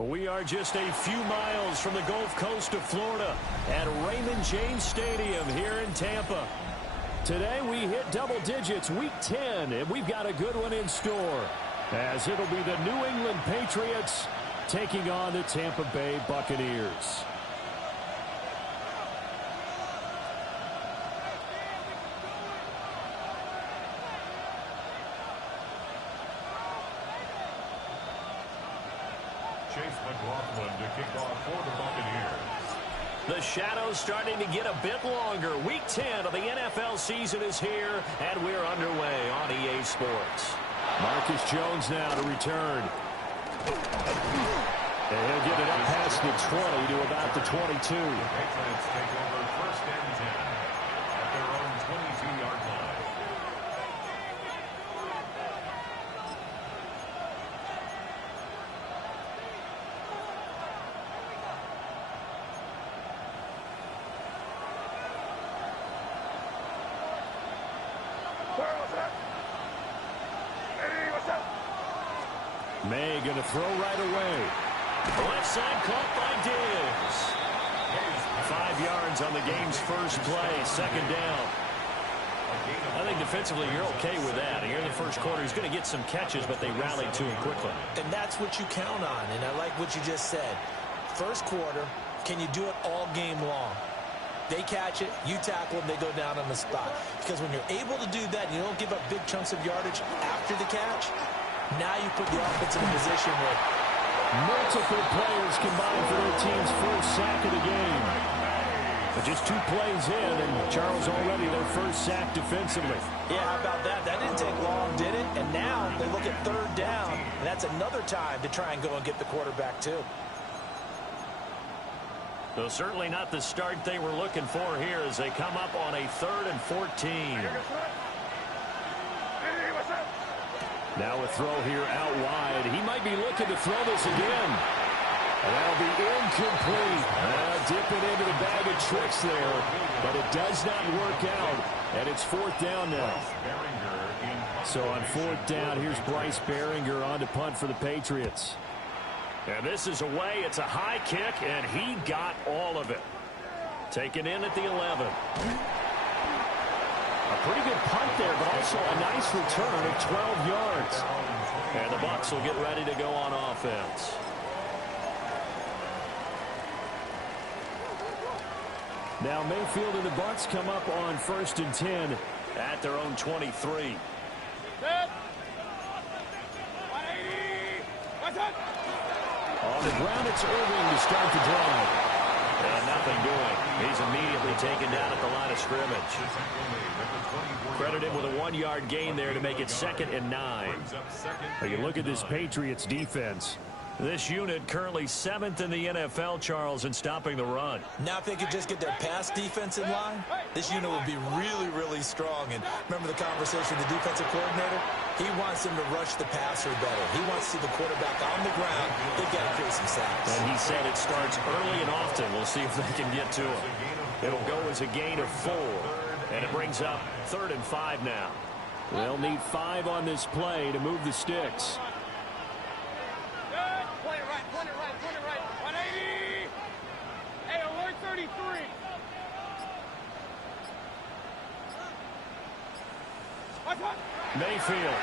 We are just a few miles from the Gulf Coast of Florida at Raymond James Stadium here in Tampa. Today we hit double digits, week 10, and we've got a good one in store, as it'll be the New England Patriots taking on the Tampa Bay Buccaneers. To kick off for the Buccaneers. The shadow's starting to get a bit longer. Week 10 of the NFL season is here, and we're underway on EA Sports. Marcus Jones now to return. And he'll get it up past the 20 to about the 22. The Patriots take over first and 10 at their own 22-yard line. May going to throw right away. Left side caught by Diggs. 5 yards on the game's first play, second down. I think defensively you're okay with that. Here in the first quarter, he's going to get some catches, but they rallied to him quickly. And that's what you count on, and I like what you just said. First quarter, can you do it all game long? They catch it, you tackle them, they go down on the spot. Because when you're able to do that and you don't give up big chunks of yardage after the catch, now you put the offense in a position where multiple players combined for their team's first sack of the game. But just 2 plays in, and Charles already their first sack defensively. Yeah, how about that? That didn't take long, did it? And now they look at third down, and that's another time to try and go and get the quarterback too. So certainly not the start they were looking for here as they come up on a 3rd and 14. Now a throw here out wide. He might be looking to throw this again. And that'll be incomplete. Dipping into the bag of tricks there, but it does not work out. And it's 4th down now. So on 4th down, here's Bryce Behringer on to punt for the Patriots. And this is away. It's a high kick, and he got all of it. Taken in at the 11. A pretty good punt there, but also a nice return of 12 yards. And the Bucs will get ready to go on offense. Now Mayfield and the Bucs come up on 1st and 10 at their own 23. On the ground, it's Irving to start the drive. And nothing doing. He's immediately taken down at the line of scrimmage. Credit him with a 1-yard gain there to make it 2nd and 9. Now you look at this Patriots defense. This unit currently 7th in the NFL, Charles, in stopping the run. Now if they could just get their pass defense in line, this unit would be really, really strong. And remember the conversation with the defensive coordinator? He wants them to rush the passer better. He wants to see the quarterback on the ground. They've got to create some sacks. And he said it starts early and often. We'll see if they can get to him. It'll go as a gain of 4. And it brings up 3rd and 5 now. They'll need 5 on this play to move the sticks. Mayfield.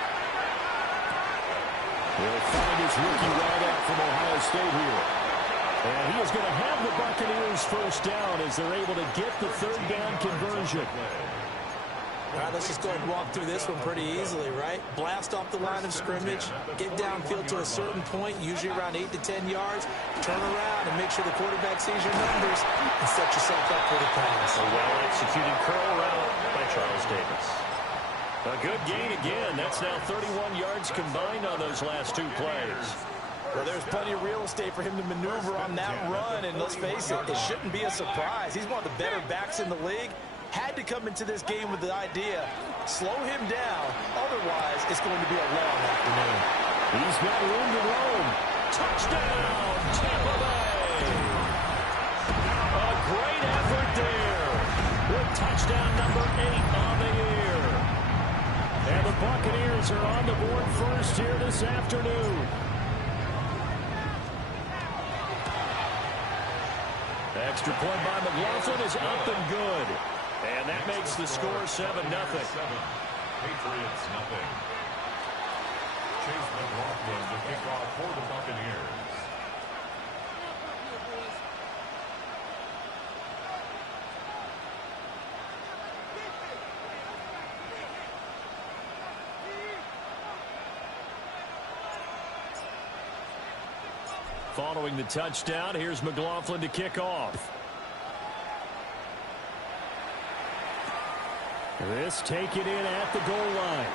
He'll find his rookie wideout from Ohio State here. And he is going to have the Buccaneers first down as they're able to get the 3rd down conversion. All right, let's just go and walk through this one pretty easily, right? Blast off the line of scrimmage, get downfield to a certain point, usually around 8 to 10 yards, turn around and make sure the quarterback sees your numbers and set yourself up for the pass. A well-executed curl route by Charles Davis. A good gain again. That's now 31 yards combined on those last 2 plays. Well, there's plenty of real estate for him to maneuver on that run, and let's face it, it shouldn't be a surprise. He's one of the better backs in the league. Had to come into this game with the idea, slow him down, otherwise it's going to be a long afternoon. He's got room to roam. Touchdown, Tampa Bay! A great effort there with touchdown number 8 on the year. And the Buccaneers are on the board first here this afternoon. Extra point by McLaughlin is up and good. And that makes the score 7-0. Patriots nothing. Chase McLaughlin to kick off for the Buccaneers. Following the touchdown, here's McLaughlin to kick off. This taken in at the goal line.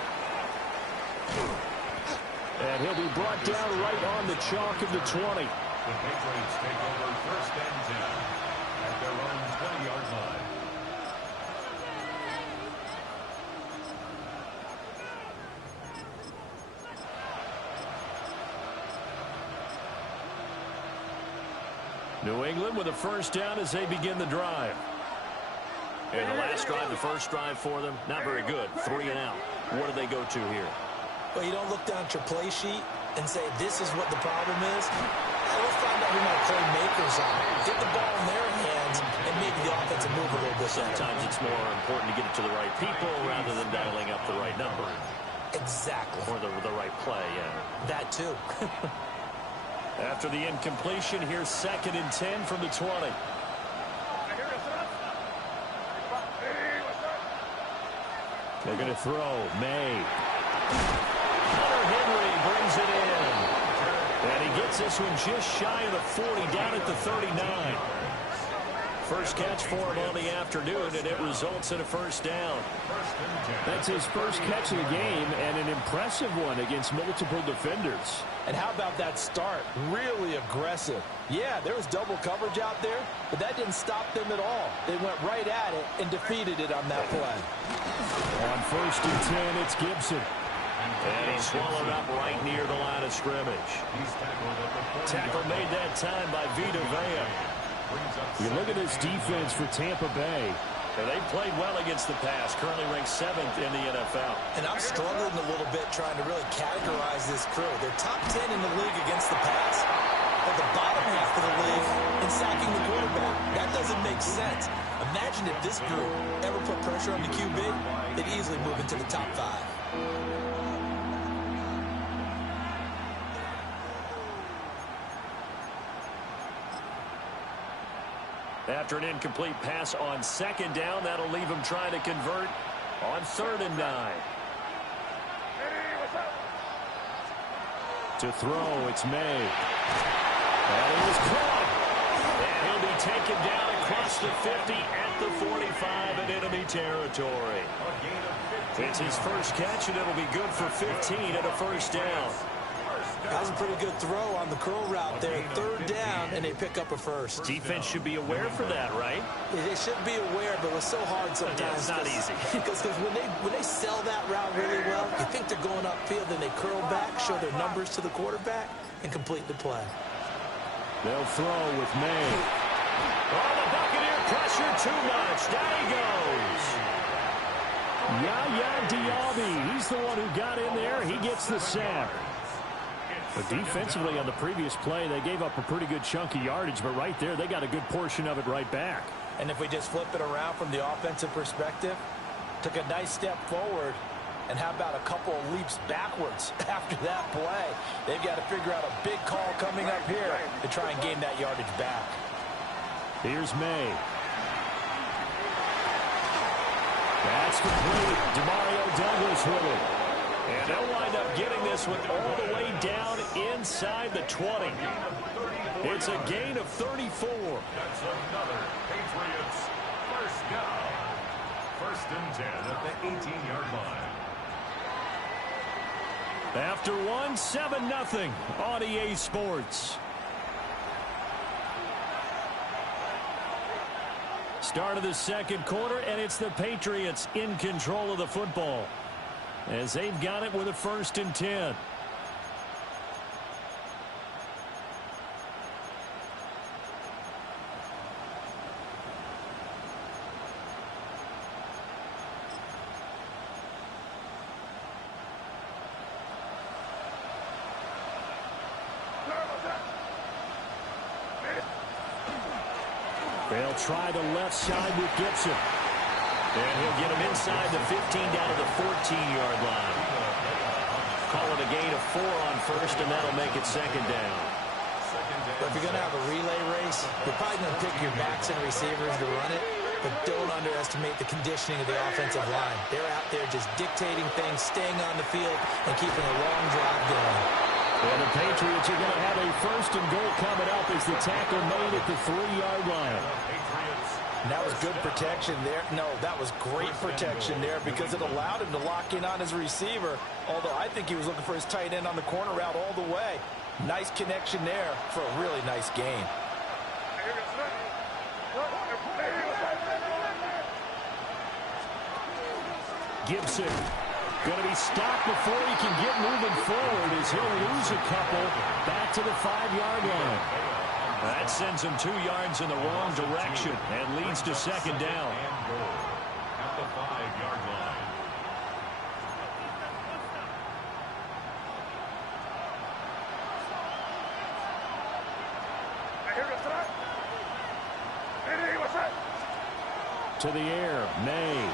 And he'll be brought down right on the chalk of the 20. The Patriots take over first and 10 at their own 20-yard line. New England with a first down as they begin the drive. And the last drive, the first drive for them, not very good. 3 and out. What do they go to here? Well, you don't look down at your play sheet and say, this is what the problem is. Let's find out who my playmakers are. Get the ball in their hands and maybe the offense will move a little bit. Sometimes it's more important to get it to the right people rather than dialing up the right number. Exactly. Or the right play, yeah. That too. After the incompletion, here's 2nd and 10 from the 20. They're going to throw. May. Hunter Henry brings it in. And he gets this one just shy of the 40, down at the 39. First catch for him on the afternoon, and it results in a first down. That's his first catch of the game, and an impressive one against multiple defenders. And how about that start? Really aggressive. Yeah, there was double coverage out there, but that didn't stop them at all. They went right at it and defeated it on that play. On 1st and 10, it's Gibson. And he's swallowed up right near the line of scrimmage. Tackle made that time by Vita Vea. You look at this defense for Tampa Bay. And they've played well against the pass, currently ranked 7th in the NFL. And I'm struggling a little bit trying to really categorize this crew. They're top 10 in the league against the pass, but the bottom half of the league in sacking the quarterback. That doesn't make sense. Imagine if this group ever put pressure on the QB, they'd easily move into the top 5. After an incomplete pass on 2nd down, that'll leave him trying to convert on 3rd and 9. To throw, it's May. And he was caught. And he'll be taken down across the 50 at the 45 in enemy territory. It's his first catch, and it'll be good for 15 and a first down. That was a pretty good throw on the curl route there. 3rd down, and they pick up a first. Defense should be aware for that, right? They should be aware, but it's so hard sometimes. Yeah, it's not easy. Because when they sell that route really well, you think they're going upfield, then they curl back, show their numbers to the quarterback, and complete the play. They'll throw with May. Oh, the Buccaneer pressure too much. Down he goes. Yaya Diaby. He's the one who got in there. He gets the sack. But defensively on the previous play, they gave up a pretty good chunk of yardage, but right there, they got a good portion of it right back. And if we just flip it around from the offensive perspective, took a nice step forward, and how about a couple of leaps backwards after that play? They've got to figure out a big call coming up here to try and gain that yardage back. Here's May. That's complete. Demario Douglas with it. And they'll wind up getting this one all the way down inside the 20. It's a gain of 34. That's another Patriots first down. 1st and 10 at the 18-yard line. After one, 7-0 on EA Sports. Start of the 2nd quarter, and it's the Patriots in control of the football, as they've got it with a 1st and 10. They'll try the left side with Gibson. And he'll get him inside the 15 down to the 14-yard line. Call it a gain of 4 on first, and that'll make it second down. But if you're going to have a relay race, you're probably going to pick your backs and receivers to run it, but don't underestimate the conditioning of the offensive line. They're out there just dictating things, staying on the field, and keeping a long drive going. And the Patriots are going to have a first and goal coming up as the tackle made at the 3-yard line. And that was good protection there. No, that was great protection there because it allowed him to lock in on his receiver, although I think he was looking for his tight end on the corner route all the way. Nice connection there for a really nice gain. Gibson going to be stopped before he can get moving forward as he'll lose a couple back to the 5-yard line. That sends him 2 yards in the wrong direction and leads to second down. At the 5-yard line. To the air, May.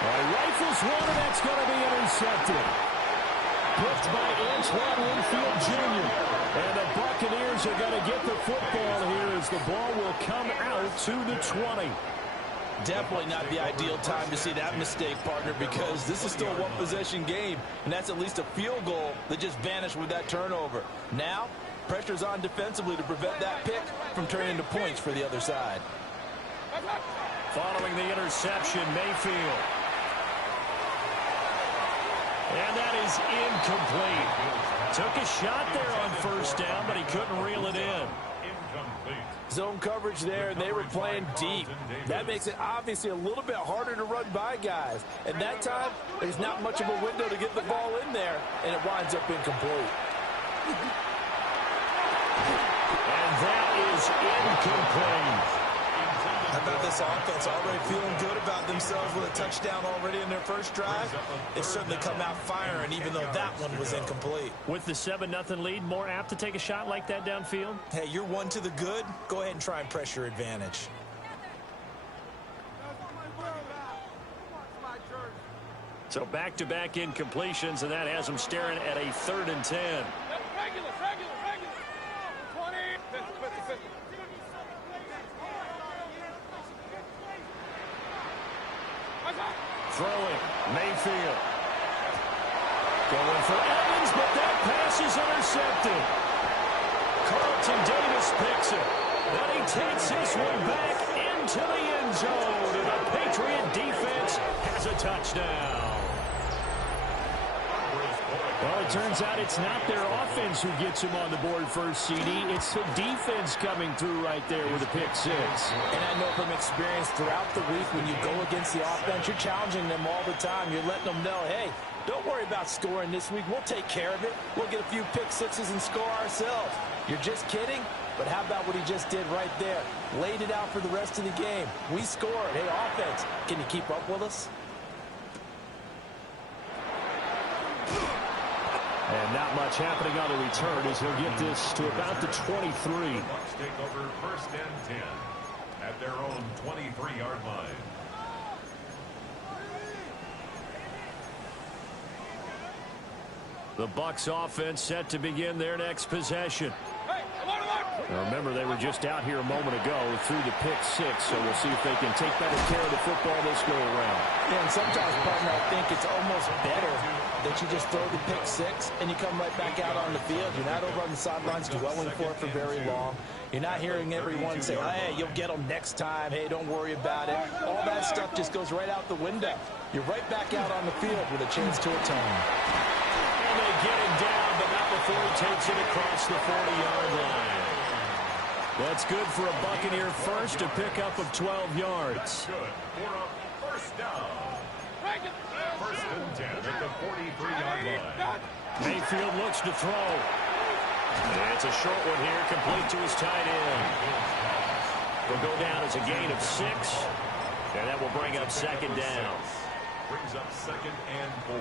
Rifles one, and that's going to be intercepted. Picked by Antoine Winfield Jr. And the Buccaneers are going to get the football here as the ball will come out to the 20. Definitely not the ideal time to see that mistake, partner, because this is still a one-possession game, and that's at least a field goal that just vanished with that turnover. Now, pressure's on defensively to prevent that pick from turning into points for the other side. Following the interception, Mayfield. And that is incomplete. Took a shot there on first down, but he couldn't reel it in. Zone coverage there, and they were playing deep. That makes it obviously a little bit harder to run by guys. And that time, there's not much of a window to get the ball in there, and it winds up incomplete. And that is incomplete. How about this offense already feeling good about themselves with a touchdown already in their first drive? They've certainly come out firing, even though that one was incomplete. With the 7-0 lead, more apt to take a shot like that downfield? Hey, you're one to the good. Go ahead and try and press your advantage. So back-to-back incompletions, and that has them staring at a 3rd and 10. Regular. 20. 50. Throwing, Mayfield. Going for Evans, but that pass is intercepted. Carlton Davis picks it. Then he takes this one back into the end zone. And the Patriot defense has a touchdown. Well, it turns out it's not their offense who gets him on the board first, CD. It's the defense coming through right there with a pick 6. And I know from experience throughout the week when you go against the offense, you're challenging them all the time. You're letting them know, hey, don't worry about scoring this week. We'll take care of it. We'll get a few pick 6s and score ourselves. You're just kidding? But how about what he just did right there? Laid it out for the rest of the game. We scored. Hey, offense, can you keep up with us? And not much happening on the return as he'll get this to about the 23. Bucs take over 1st and 10 at their own 23-yard line. The Bucs offense set to begin their next possession. Now remember, they were just out here a moment ago through the pick 6, so we'll see if they can take better care of the football this go around. Yeah, and sometimes, partner, I think it's almost better that you just throw the pick 6 and you come right back out on the field. You're not over on the sidelines dwelling for it for very long. You're not hearing everyone say, hey, you'll get them next time. Hey, don't worry about it. All that stuff just goes right out the window. You're right back out on the field with a chance to atone. And they get him down, but not before he takes it across the 40-yard line. That's good for a Buccaneer first, a pickup of 12 yards. Good for a 1st down. 1st and 10 at the 43-yard line. Mayfield looks to throw. And it's a short one here, complete to his tight end. Will go down as a gain of 6, and that will bring up 2nd down. Brings up 2nd and 4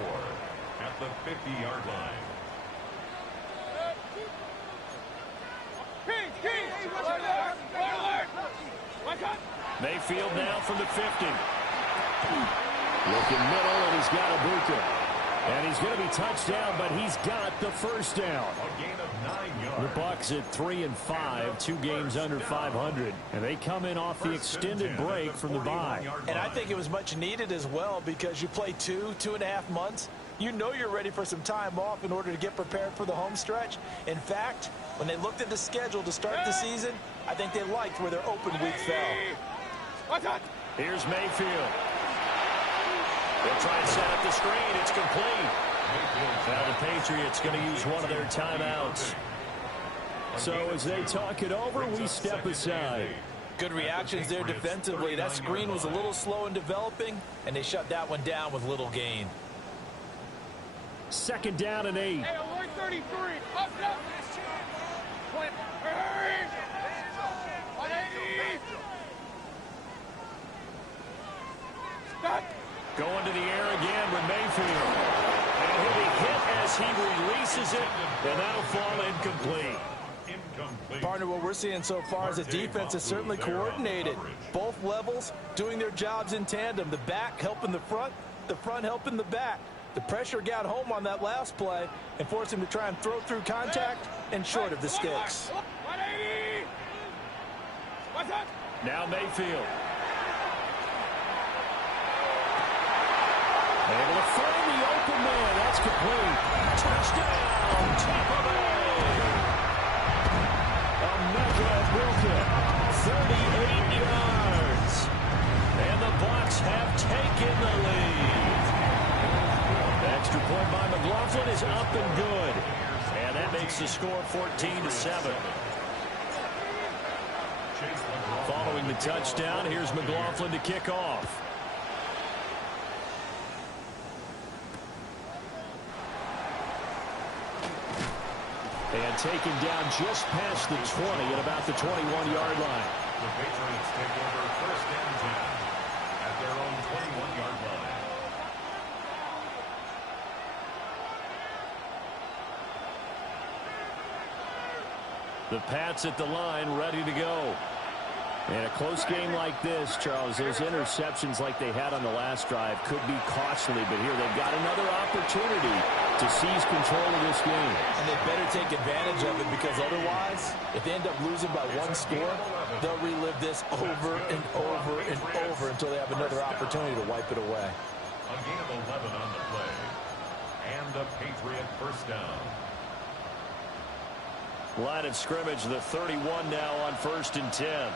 at the 50-yard line. King! Mayfield now from the 50. Looking middle, and he's got Ibuka. And he's going to be touched down, but he's got the first down. A gain of 9 yards. The Bucs at 3-5, 2 games under 500. And they come in off the extended break from the bye. And I think it was much needed as well because you play 2.5 months. You know you're ready for some time off in order to get prepared for the home stretch. In fact, when they looked at the schedule to start the season, I think they liked where their open week fell. Here's Mayfield. They'll try and set up the screen. It's complete. Now the Patriots going to use one of their timeouts. So as they talk it over, we step aside. Good reactions there defensively. That screen was a little slow in developing, and they shut that one down with little gain. 2nd down and 8. Hey, alert 33. Up, up. 20. Hurry. 180. Stop. Going to the air again with Mayfield. And he'll be hit as he releases it, and that'll fall incomplete. Partner, what we're seeing so far is the defense is certainly coordinated. Both levels doing their jobs in tandem. The back helping the front helping the back. The pressure got home on that last play and forced him to try and throw through contact and short of the sticks. 180. What's up? Now Mayfield. Able to find the open man. That's complete. Touchdown, Tampa Bay. Ibuka, 38 yards. And the Bucs have taken the lead. The extra point by McLaughlin is up and good. And that makes the score 14-7. Following the touchdown, here's McLaughlin to kick off. And taken down just past the 20 at about the 21-yard line. The Patriots take over 1st and 10 at their own 21-yard line. The Pats at the line, ready to go. And a close game like this, Charles, those interceptions like they had on the last drive could be costly, but here they've got another opportunity to seize control of this game. And they better take advantage of it because otherwise, if they end up losing by 1 score, they'll relive this over and over and over until they have another opportunity to wipe it away. A gain of 11 on the play. And a Patriot 1st down. Line of scrimmage, the 31 now on 1st and 10.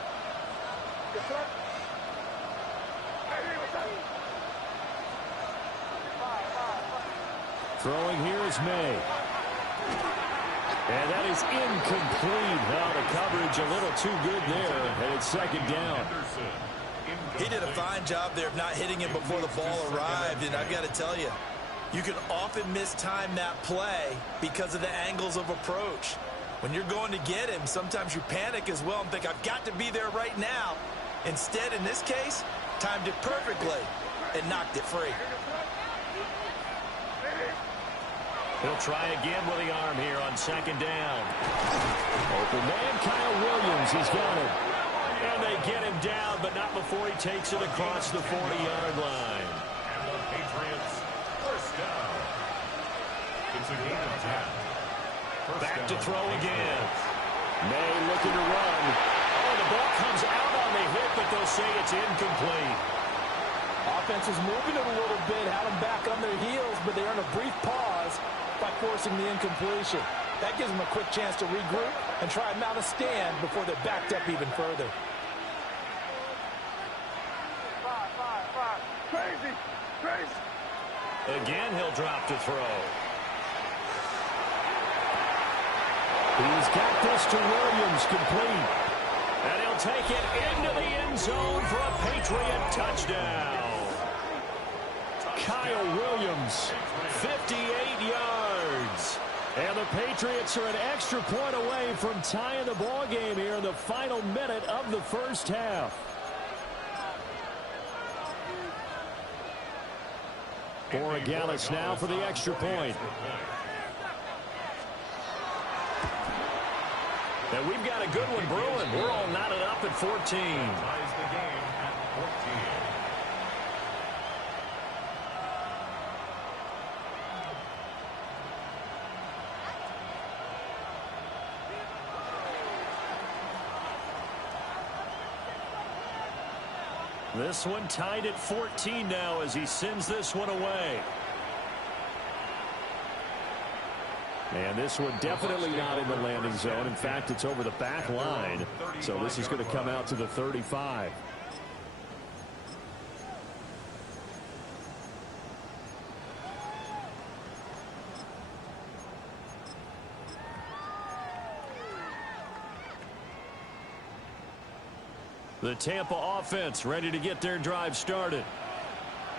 Throwing here is May. And that is incomplete. Now the coverage a little too good there, and it's 2nd down. He did a fine job there of not hitting him before the ball arrived, and I've got to tell you, you can often mistime that play because of the angles of approach. When you're going to get him, sometimes you panic as well and think, I've got to be there right now. Instead, in this case, timed it perfectly and knocked it free. He'll try again with the arm here on 2nd down. Open man, Kyle Williams, he's got it. And they get him down, but not before he takes it across the 40-yard line. And the Patriots 1st down. It's a gain of 10. Back to throw again. May looking to run. Oh, the ball comes out on the hit, but they'll say it's incomplete. Offense is moving it a little bit, had them back on their heels, but they earn a brief pause by forcing the incompletion. That gives them a quick chance to regroup and try and mount a stand before they're backed up even further. Crazy. Again, he'll drop to throw. He's got this to Williams, complete. And he'll take it into the end zone for a Patriot touchdown. Kyle Williams, 58 yards. and the Patriots are an extra point away from tying the ball game here in the final minute of the first half. Borregales now for the extra point. And we've got a good one brewing. We're all knotted up at 14. Ties the game at 14. This one tied at 14 now as he sends this one away. And this one definitely not in the landing zone. In fact, it's over the back line. So this is going to come out to the 35. The Tampa offense ready to get their drive started.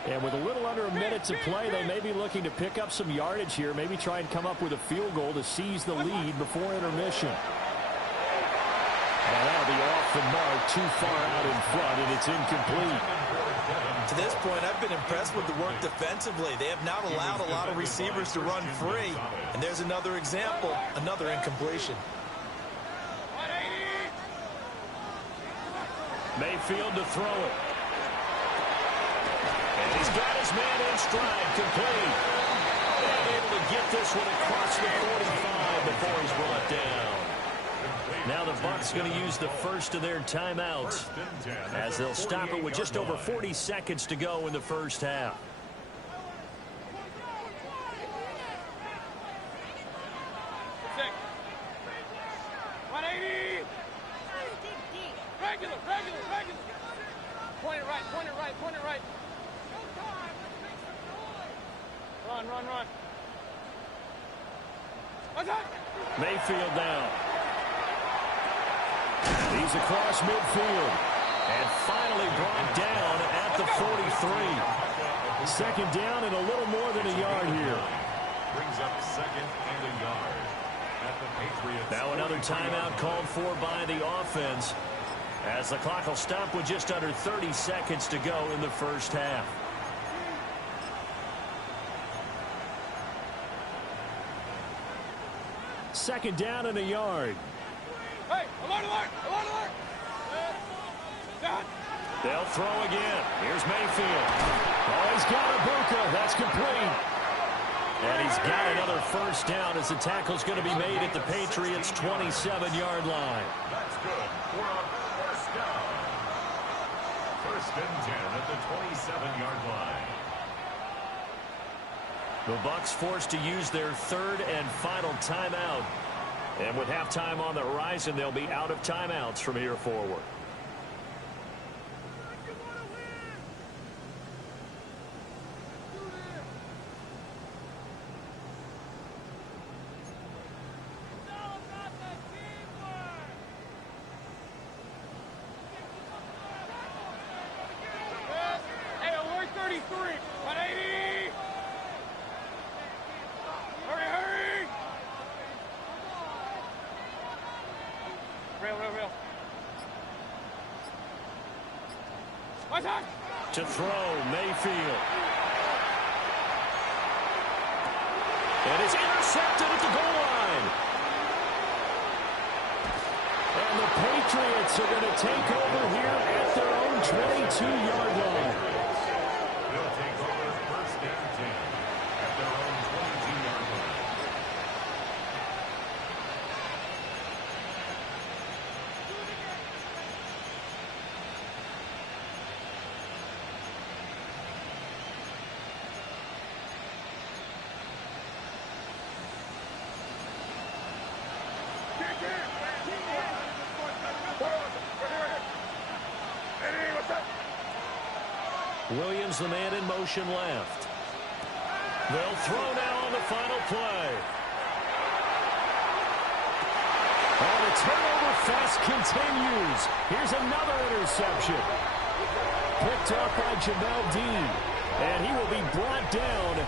And with a little under a minute to play, they may be looking to pick up some yardage here, maybe try and come up with a field goal to seize the lead before intermission. And that'll be off the mark, too far out in front, and it's incomplete. To this point, I've been impressed with the work defensively. They have not allowed a lot of receivers to run free. And there's another example, another incompletion. Mayfield to throw it. And he's got his man in stride, complete. And able to get this one across the 45 before he's brought down. Now the Bucs going to use the first of their timeouts as they'll stop it with just over 40 seconds to go in the first half. Run. Mayfield down. He's across midfield. And finally brought down at the 43. Second down and a little more than a yard here. Brings up second and a yard at the Patriots. Now another timeout called for by the offense as the clock will stop with just under 30 seconds to go in the first half. Second down and a yard. Hey, alert! They'll throw again. Here's Mayfield. Oh, he's got Ibuka. That's complete. And he's got another first down as the tackle's going to be made at the Patriots' 27-yard line. That's good for a first down. First and 10 at the 27-yard line. The Bucs forced to use their third and final timeout. And with halftime on the horizon, they'll be out of timeouts from here forward. Hey, alert 33. 180. Hurry. Real. To throw, Mayfield. And it's intercepted at the goal line. And the Patriots are going to take over here at their own 22-yard line. They'll take over first and 10 at their own 22-yard line. Williams, the man in motion left. They'll throw now on the final play. And the turnover fest continues. Here's another interception. Picked up by Jamel Dean. And he will be brought down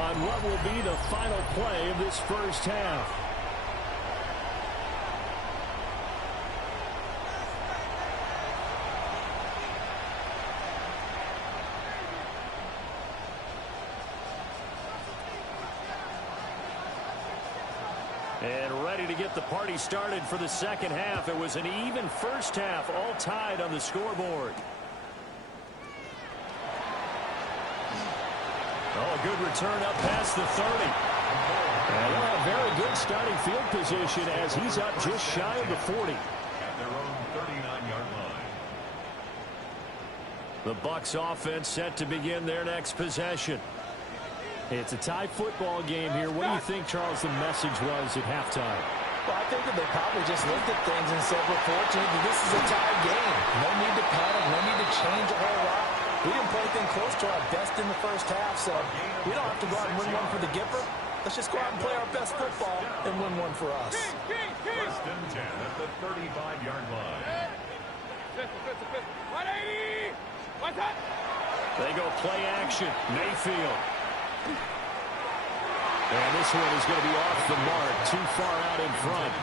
on what will be the final play of this first half. And ready to get the party started for the second half. It was an even first half, all tied on the scoreboard. Oh, a good return up past the 30. And he'll have very good starting field position as he's up just shy of the 40. At their own 39-yard line. The Bucs offense set to begin their next possession. It's a tie football game here. What do you think, Charles, the message was at halftime? Well, I think that they probably just looked at things and said, we're fortunate that this is a tie game. No need to panic, no need to change a whole lot. We didn't play anything close to our best in the first half, so we don't have to go out and win one for the Gipper. Let's just go out and play our best football and win one for us. First and 10 at the 35-yard line. 180! What's that? They go play action. Mayfield. And this one is going to be off the mark, too far out in front.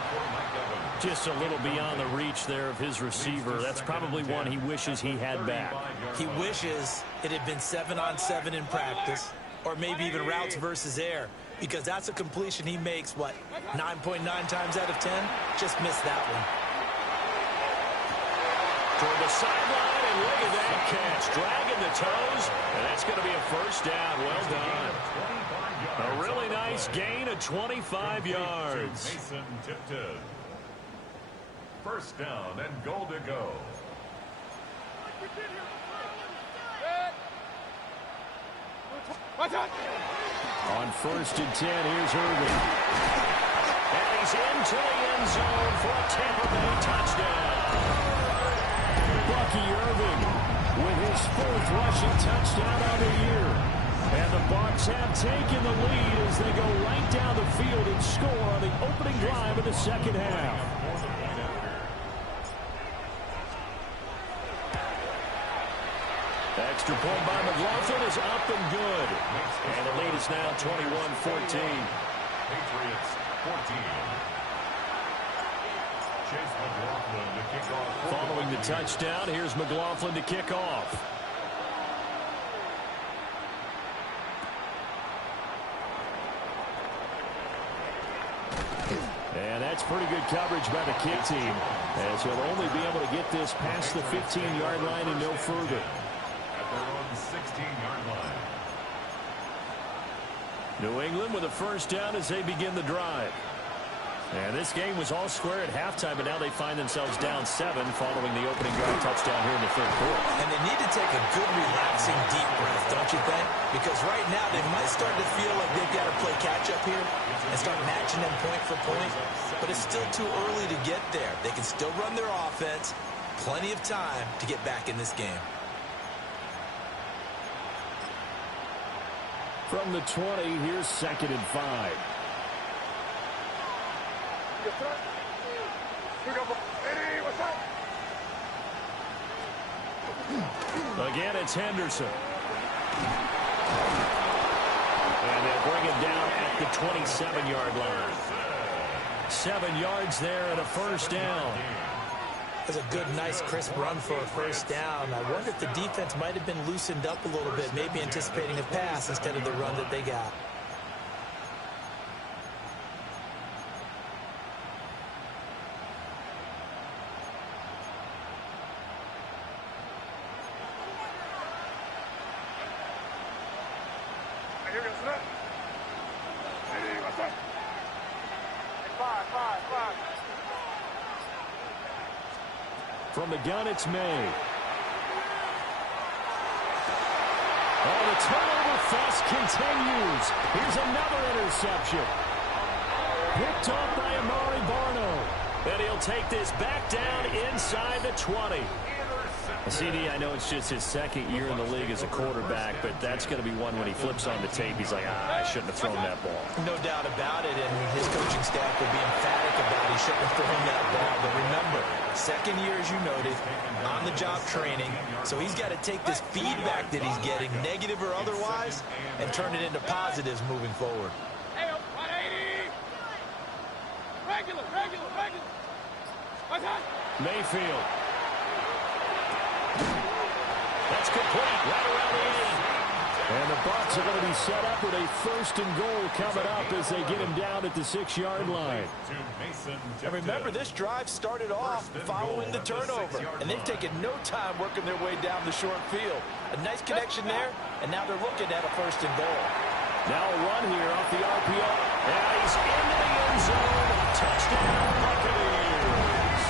Just a little beyond the reach there of his receiver. That's probably one he wishes he had back. He wishes it had been 7-on-7 in practice, or maybe even routes versus air, because that's a completion he makes, what, 9.9 times out of 10? Just missed that one. Toward the sideline, and look at that catch. Dragging the toes, and that's going to be a first down. Well done. A really nice gain of 25 yards. Mason Tipton. First down and goal to go. On first and 10, here's Irving. And he's into the end zone for a Tampa Bay touchdown. Bucky Irving with his 4th rushing touchdown of the year. And the Bucs have taken the lead as they go right down the field and score on the opening drive of the second half. Extra point by McLaughlin is up and good. And the lead is now 21-14. Patriots 14. Chase McLaughlin to kick off. Following the touchdown, here's McLaughlin to kick off. And that's pretty good coverage by the kick team, as he'll only be able to get this past the 15-yard line and no further. At their own 16-yard line. New England with a first down as they begin the drive. And this game was all square at halftime, but now they find themselves down 7 following the opening drive touchdown here in the third quarter. And they need to take a good, relaxing, deep breath, don't you think? Because right now they might start to feel like they've got to play catch-up here and start matching them point for point. But it's still too early to get there. They can still run their offense. Plenty of time to get back in this game. From the 20, here's 2nd and 5. Again, it's Henderson. And they'll bring him down at the 27-yard line. 7 yards there and a first down. That's a good, nice, crisp run for a first down. I wonder if the defense might have been loosened up a little bit, maybe anticipating a pass instead of the run that they got. From the gun, it's May. Oh, the turnover fest continues. Here's another interception. Picked off by Amari Barno. And he'll take this back down inside the 20. CD, I know it's just his 2nd year in the league as a quarterback, but that's going to be one when he flips on the tape. He's like, I shouldn't have thrown that ball. No doubt about it, and his coaching staff will be emphatic about he shouldn't have thrown that ball. But remember, 2nd year, as you noted, on-the-job training, so he's got to take this feedback that he's getting, negative or otherwise, and turn it into positives moving forward. Hey, 180! Regular! What's that? Mayfield. That's complete. Right around the 8. And the Bucs are going to be set up with a 1st and goal coming up as they get him down at the 6-yard line. And remember, this drive started off following the turnover, and they've taken no time working their way down the short field. A nice connection there, and now they're looking at a 1st and goal. Now a run here off the RPO. And he's into the end zone. Touchdown, Buccaneers.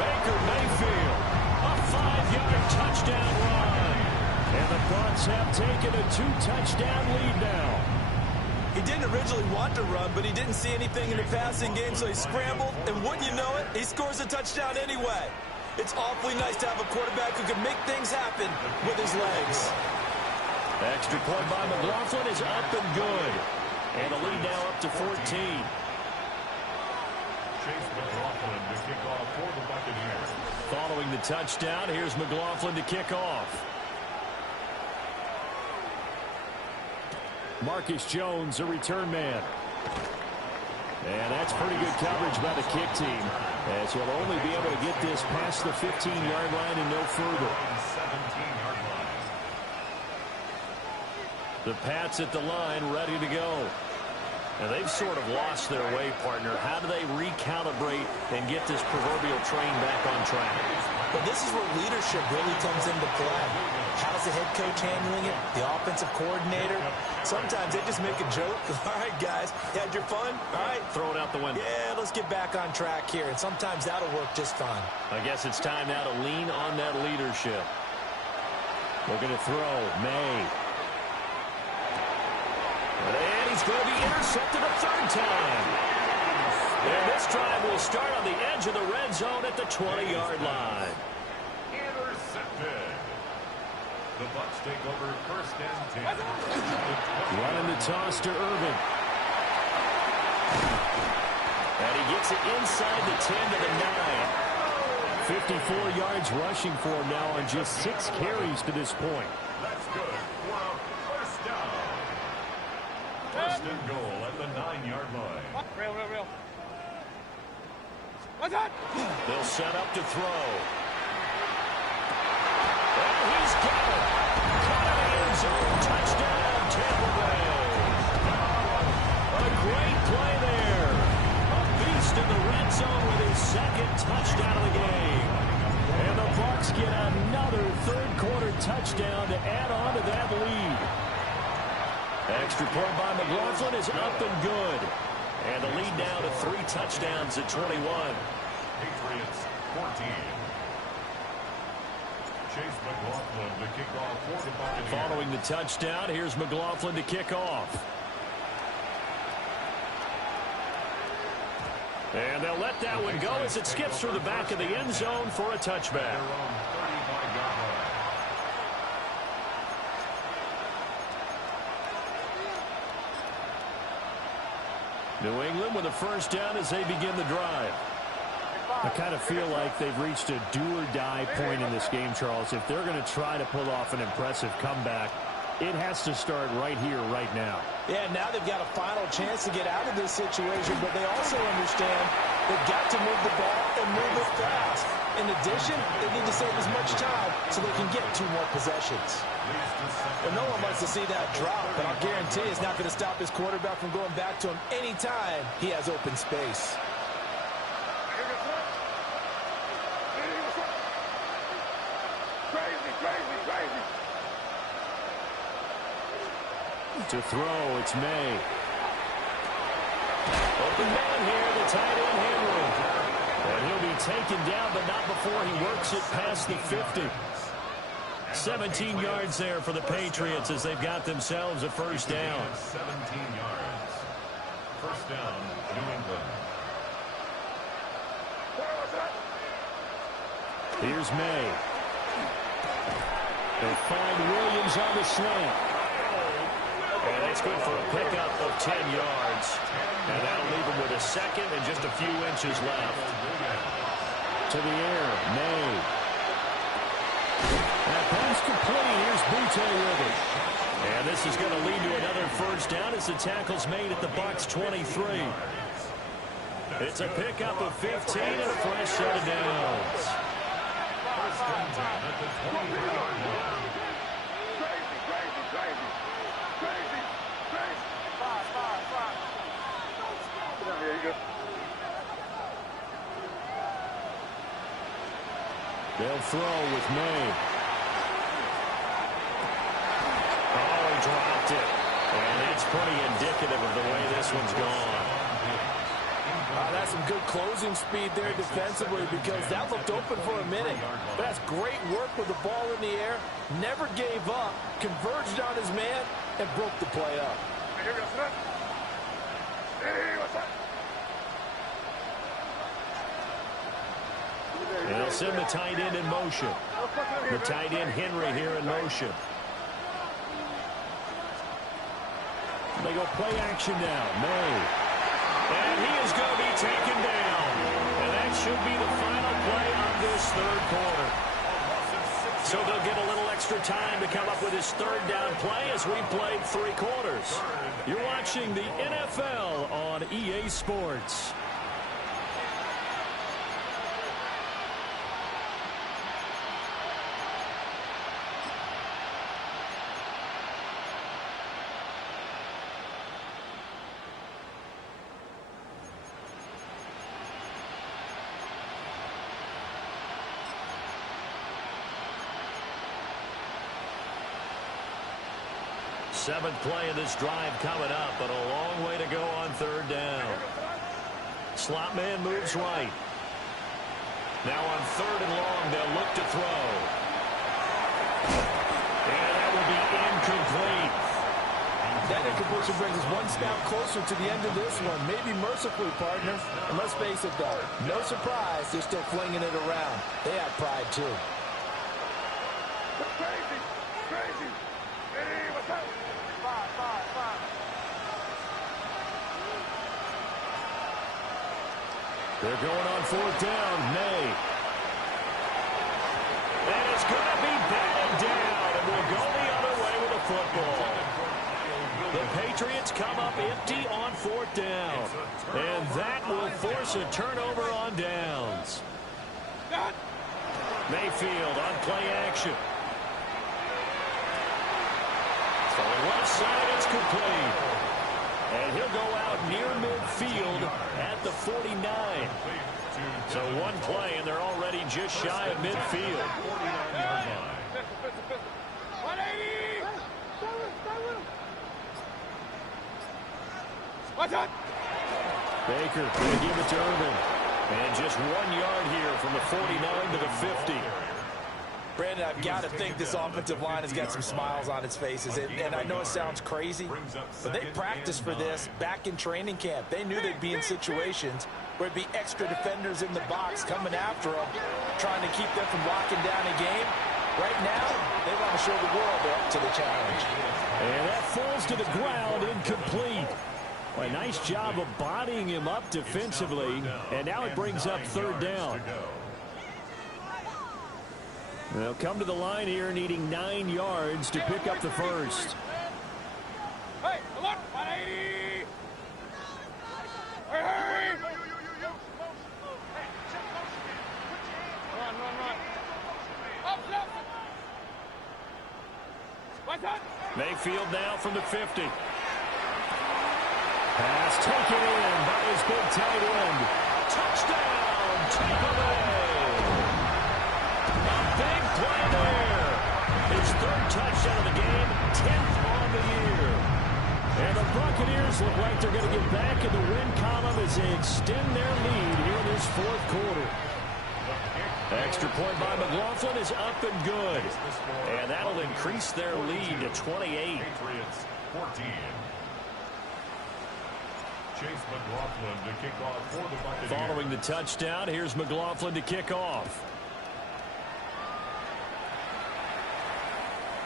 Baker Mayfield, a 5-yard touchdown run. And the Bucs have taken a 2-touchdown lead now. He didn't originally want to run, but he didn't see anything in the passing game, so he scrambled, and wouldn't you know it, he scores a touchdown anyway. It's awfully nice to have a quarterback who can make things happen with his legs. Extra point by McLaughlin is up and good. And the lead now up to 14. Chase McLaughlin to kick off for the Buccaneers. Following the touchdown, here's McLaughlin to kick off. Marcus Jones, a return man. And that's pretty good coverage by the kick team, as he'll only be able to get this past the 15-yard line and no further. 17-yard line. The Pats at the line, ready to go. And they've sort of lost their way, partner. How do they recalibrate and get this proverbial train back on track? But this is where leadership really comes into play. How's the head coach handling it? The offensive coordinator? Sometimes they just make a joke. All right, guys, you had your fun? All right. Throw it out the window. Yeah, let's get back on track here. And sometimes that'll work just fine. I guess it's time now to lean on that leadership. Looking to throw. May. And he's going to be intercepted a 3rd time. And this drive will start on the edge of the red zone at the 20-yard line. Intercepted. The Bucs take over 1st and 10. Running the toss to Irvin. And he gets it inside the 10 to the 9. 54 yards rushing for him now on just 6 carries to this point. That's good for a 1st down. 1st and goal at the 9-yard line. Real. What's that? They'll set up to throw. And he's got it. Caught in the end zone. Touchdown, Tampa Bay. A great play there. A beast in the red zone with his 2nd touchdown of the game. And the Bucs get another 3rd-quarter touchdown to add on to that lead. Extra point by McLaughlin is up and good. And the lead now to 3 touchdowns at 21. Patriots 14. Chase McLaughlin to kick off for the Buccaneers. Following the touchdown, here's McLaughlin to kick off. And they'll let that one go as it skips through the back of the end zone for a touchback. Their own 35-yard line. New England with a 1st down as they begin the drive. I kind of feel like they've reached a do-or-die point in this game, Charles. If they're going to try to pull off an impressive comeback, it has to start right here, right now. Yeah, now they've got a final chance to get out of this situation, but they also understand they've got to move the ball and move it fast. In addition, they need to save as much time so they can get 2 more possessions. Well, no one wants to see that drop, but I'll guarantee it's not going to stop his quarterback from going back to him anytime he has open space. Crazy. To throw, it's May. Open man here, the tight end Henry. And he'll be taken down, but not before he works it past the 50. 17 yards there for the Patriots as they've got themselves a 1st down. 17 yards. 1st down, New England. Here's May. They find Williams on the slant. And it's good for a pickup of 10 yards. And that'll leave him with a 2nd and just a few inches left. To the air, May. That pass complete. Here's Butte with it. And this is going to lead to another 1st down as the tackle's made at the Bucs 23. It's a pickup of 15 and a fresh set of downs. 1st and 10 at the 20-yard line. They'll throw with May. Oh, he dropped it. And it's pretty indicative of the way this one's gone. That's some good closing speed there defensively because that looked open for a minute. But that's great work with the ball in the air. Never gave up, converged on his man, and broke the play up. And they'll send the tight end in motion. The tight end, Henry, here in motion. They go play action now. May. And he is going to be taken down. And that should be the final play of this third quarter. So they'll get a little extra time to come up with his third down play as we played 3 quarters. You're watching the NFL on EA Sports. Seventh play of this drive coming up, but a long way to go on third down. Slot man moves right. Now on third and long, they'll look to throw. And that will be incomplete. That incompletion brings us one step closer to the end of this one. Maybe mercifully, partner. And let's face it, though, no surprise, they're still flinging it around. They have pride, too. Crazy! Crazy! Hey, what's up? Five. They're going on fourth down. May. And it's going to be batted down, and we'll go the other way with the football. The Patriots come up empty on fourth down, and that will force a turnover on downs. Mayfield on play action. So left side, it's complete. And he'll go out near midfield at the 49. So one play, and they're already just shy of midfield. 180! What's up? Baker going to give it to Irvin. And just 1 yard here from the 49 to the 50. Brandon, I've got to think this offensive line has got some smiles on its faces. And I know it sounds crazy, but they practiced for this back in training camp. They knew they'd be in situations where it'd be extra defenders in the box coming after them, trying to keep them from locking down a game. Right now, they want to show the world they're up to the challenge. And that falls to the ground, incomplete. Well, a nice job of bodying him up defensively, and now it brings up third down. They'll come to the line here needing 9 yards to pick up the first. Hey, look! 180! Hey! Run. Up! What's up? Mayfield now from the 50. Pass taken in by his big tight end. Touchdown, Tampa Bay. A big play there. His third touchdown of the game, 10th on the year. And the Buccaneers look like they're going to get back in the win column as they extend their lead here in this fourth quarter. Extra point by McLaughlin is up and good. And that'll increase their lead to 28. Patriots 14. Chase McLaughlin to kick off for the Buccaneers. Following the touchdown, here's McLaughlin to kick off.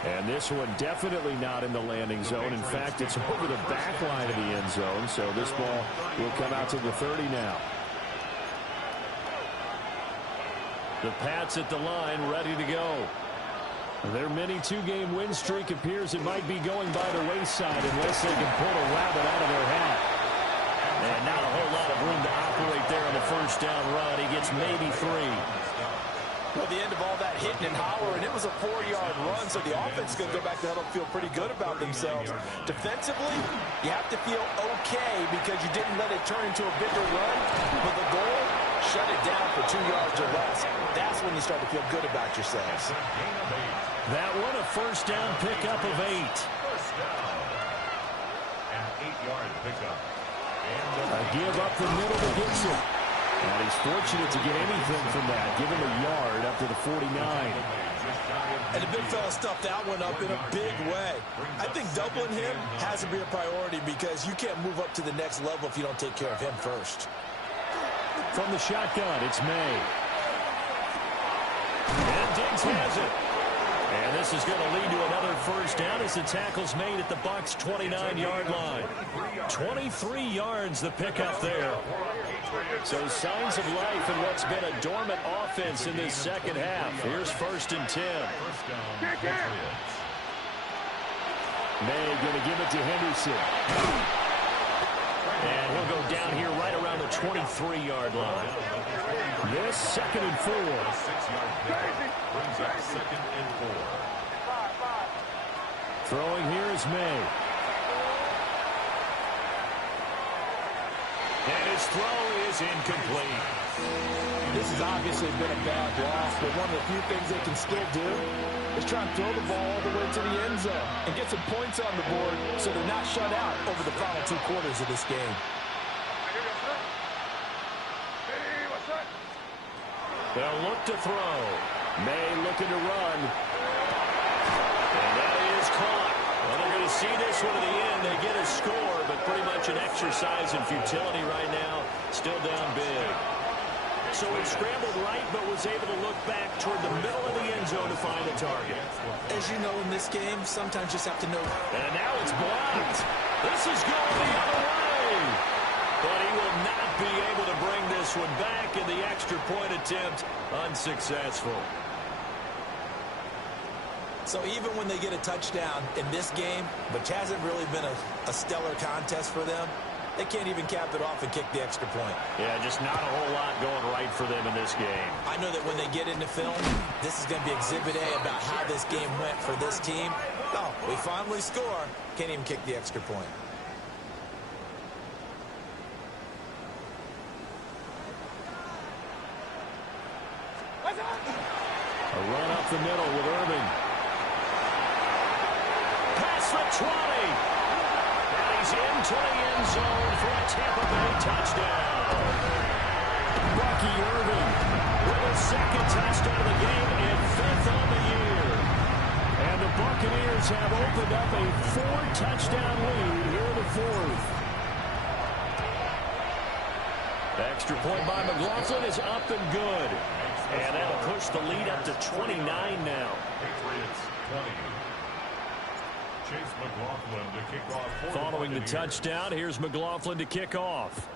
And this one definitely not in the landing zone. In fact, it's over the back line of the end zone. So this ball will come out to the 30 now. The Pats at the line, ready to go. Their mini two-game win streak appears it might be going by the wayside unless they can pull a rabbit out of their hat. And not a whole lot of room to operate there on the first down run. He gets maybe 3. Well, the end of all that hitting and hollering, it was a 4-yard run, so the offense is going to go back to huddle and feel pretty good about themselves. Defensively, you have to feel okay because you didn't let it turn into a bigger run, but the goal shut it down for 2 yards or less, that's when you start to feel good about yourselves. That one a first down pickup of 8. First down. An 8-yard pickup. A give up the middle to Gibson. And he's fortunate to get anything from that. Give him a yard up to the 49. And the big fella stuffed that one up in a big way. I think doubling him has to be a priority because you can't move up to the next level if you don't take care of him first. From the shotgun, it's May. And Diggs has it. And this is going to lead to another first down as the tackle's made at the Bucs' 29-yard line. 23 yards the pickup there. So signs of life in what's been a dormant offense in this second half. Here's 1st and 10. May going to give it to Henderson. And he'll go down here right around the 23-yard line. This 2nd and 4. 6-yard pickup brings up 2nd and 4. Throwing here is May. And his throw is incomplete. This has obviously been a bad loss, but one of the few things they can still do is try and throw the ball all the way to the end zone and get some points on the board so they're not shut out over the final 2 quarters of this game. They'll look to throw. May looking to run. And that is caught. Well, they're going to see this one to the end. They get a score, but pretty much an exercise in futility right now. Still down big. So he scrambled right, but was able to look back toward the middle of the end zone to find a target. As you know in this game, sometimes you just have to know. And now it's blocked. This is going the other way. But he will not be able to bring this one back, and the extra point attempt unsuccessful. So even when they get a touchdown in this game, which hasn't really been a stellar contest for them, they can't even cap it off and kick the extra point. Yeah, just not a whole lot going right for them in this game. I know that when they get into film, this is going to be Exhibit A about how this game went for this team. Oh, we finally score. Can't even kick the extra point. A run up the middle with Irving. Past the 20. And he's into the end zone for a Tampa Bay touchdown. Bucky Irving With his 2nd touchdown of the game and 5th on the year. And the Buccaneers have opened up a 4-touchdown lead here in the 4th. The extra point by McLaughlin is up and good. And that'll push the lead up to 29 now. Patriots 20. Chase McLaughlin to kick off. Following the touchdown, here's McLaughlin to kick off.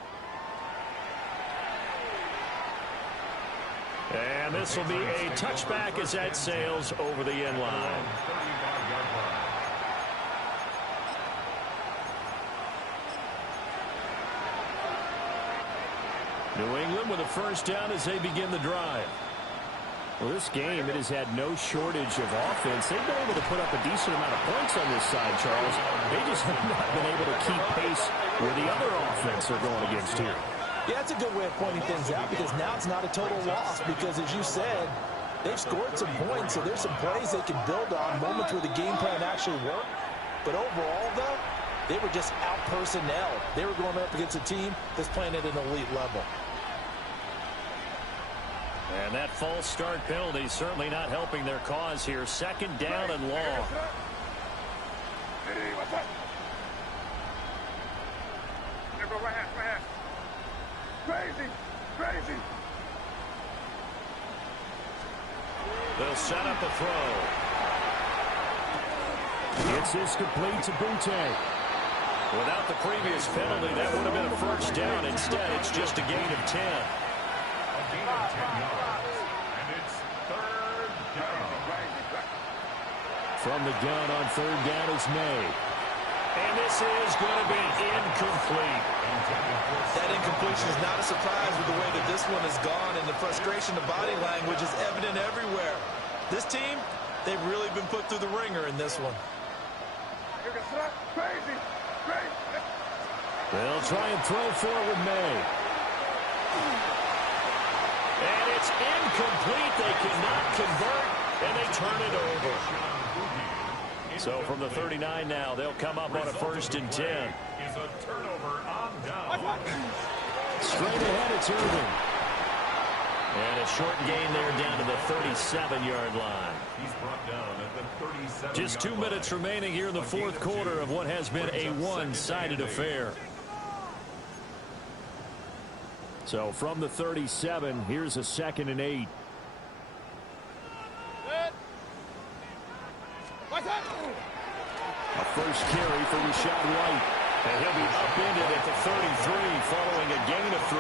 And this will be a touchback as that sails over the end line. 35-yard line. New England with a first down as they begin the drive. Well, this game, it has had no shortage of offense. They've been able to put up a decent amount of points on this side, Charles. They just have not been able to keep pace with the other offense they're going against here. Yeah, that's a good way of pointing things out because now it's not a total loss because, as you said, they've scored some points, so there's some plays they can build on, moments where the game plan actually worked. But overall, though, they were just out-personnel. They were going up against a team that's playing at an elite level. And that false start penalty certainly not helping their cause here. 2nd down and long. Crazy. They'll set up a throw. It's complete to Bunte. Without the previous penalty, that would have been a first down. Instead, it's just a gain of 10. A gain of 10 yards. And it's 3rd down. From the gun on 3rd down is May. And this is going to be incomplete. That incompletion is not a surprise with the way that this one has gone, and the frustration of body language is evident everywhere. This team, they've really been put through the ringer in this one. Crazy. They'll try and throw for it with May. It's incomplete. They cannot convert, and they turn it over. So from the 39 now, they'll come up on a 1st and 10. Is a turnover on down. Straight ahead, it's Irving. And a short gain there down to the 37-yard line. He's brought down at the 37. Just 2 minutes remaining here in the 4th quarter of what has been a one-sided affair. So from the 37, here's a 2nd and 8. A first carry for Rashad White. And he'll be upended at the 33 following a gain of 3.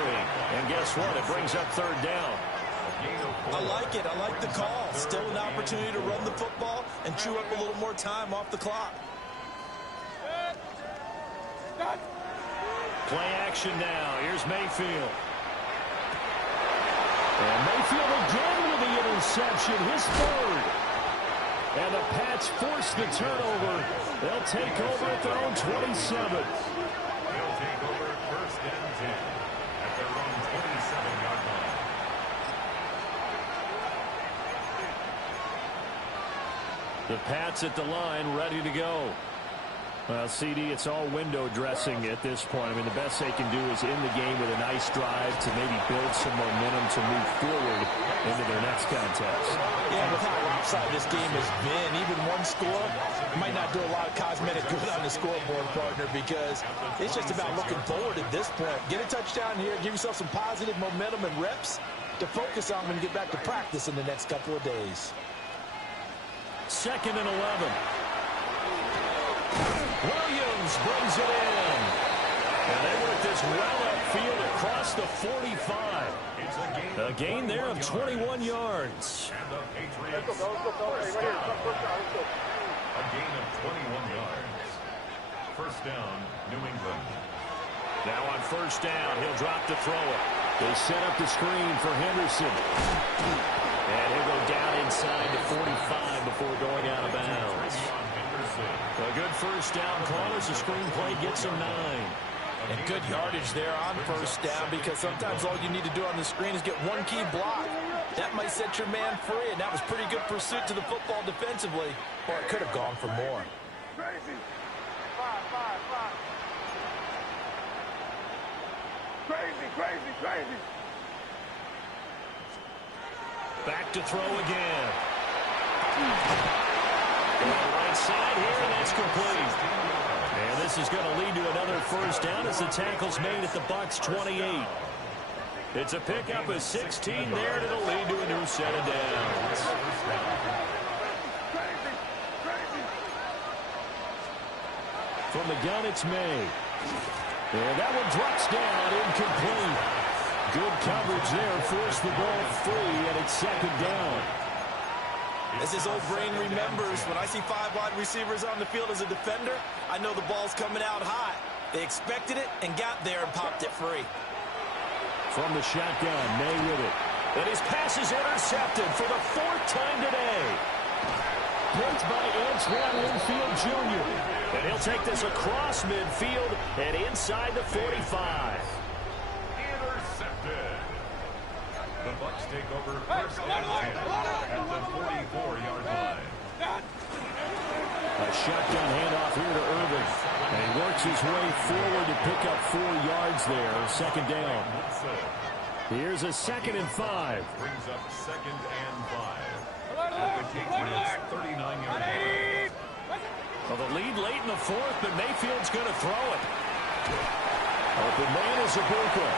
And guess what? It brings up 3rd down. I like it. I like the call. Still an opportunity to run the football and chew up a little more time off the clock. Play action now. Here's Mayfield. And Mayfield again with the interception, his 3rd. And the Pats force the turnover. They'll take over at their own 27. They'll take over 1st and 10 at their own 27-yard line. The Pats at the line, ready to go. Well, CD, it's all window dressing at this point. I mean, the best they can do is end the game with a nice drive to maybe build some momentum to move forward into their next contest. Yeah, with how lopsided this game has been, even one score might not do a lot of cosmetic good on the scoreboard, partner, because it's just about looking forward at this point. Get a touchdown here, give yourself some positive momentum and reps to focus on when you get back to practice in the next couple of days. 2nd and 11. Williams brings it in. And they work this well upfield across the 45. A gain there of 21 yards. And the Patriots first down. A gain of 21 yards. 1st down, New England. Now on 1st down, he'll drop to throw it. They set up the screen for Henderson. And he'll go down inside the 45 before going out of bounds. A good 1st down call as the screenplay gets him 9. And good yardage there on 1st down, because sometimes all you need to do on the screen is get one key block. That might set your man free, and that was pretty good pursuit to the football defensively, or it could have gone for more. Crazy. Crazy. Back to throw again. On the right side here, and that's complete. And this is going to lead to another 1st down as the tackle's made at the Bucs 28. It's a pickup of 16 there, and it'll lead to a new set of downs. From the gun, it's May. And that one drops down, incomplete. Good coverage there, forced the ball free, and it's 2nd down. As his old brain remembers, when I see 5 wide receivers on the field as a defender, I know the ball's coming out high. They expected it and got there and popped it free. From the shotgun, May with it. And his pass is intercepted for the 4th time today. Picked by Antoine Winfield Jr. And he'll take this across midfield and inside the 45. Intercepted. The Bucs take over 1st and 10 at the 44-yard line. A shotgun handoff here to Irving. And he works his way forward to pick up 4 yards there. 2nd down. Here's a 2nd and 5. Brings up 2nd and 5. At the Patriots 39-yard line. Well, the lead late in the 4th, but Mayfield's going to throw it. Open man is Ibuka.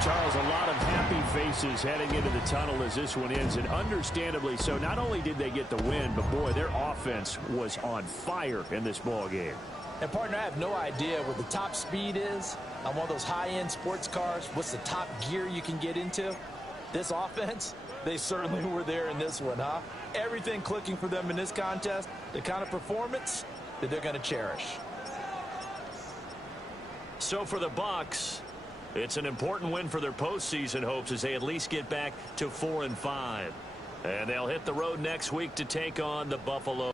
Charles, a lot of happy faces heading into the tunnel as this one ends, and understandably so. Not only did they get the win, but boy, their offense was on fire in this ball game. And partner, I have no idea what the top speed is on one of those high-end sports cars. What's the top gear you can get into? This offense, they certainly were there in this one, huh? Everything clicking for them in this contest, the kind of performance that they're going to cherish. So for the Bucs, it's an important win for their postseason hopes as they at least get back to 4-5. And they'll hit the road next week to take on the Buffalo.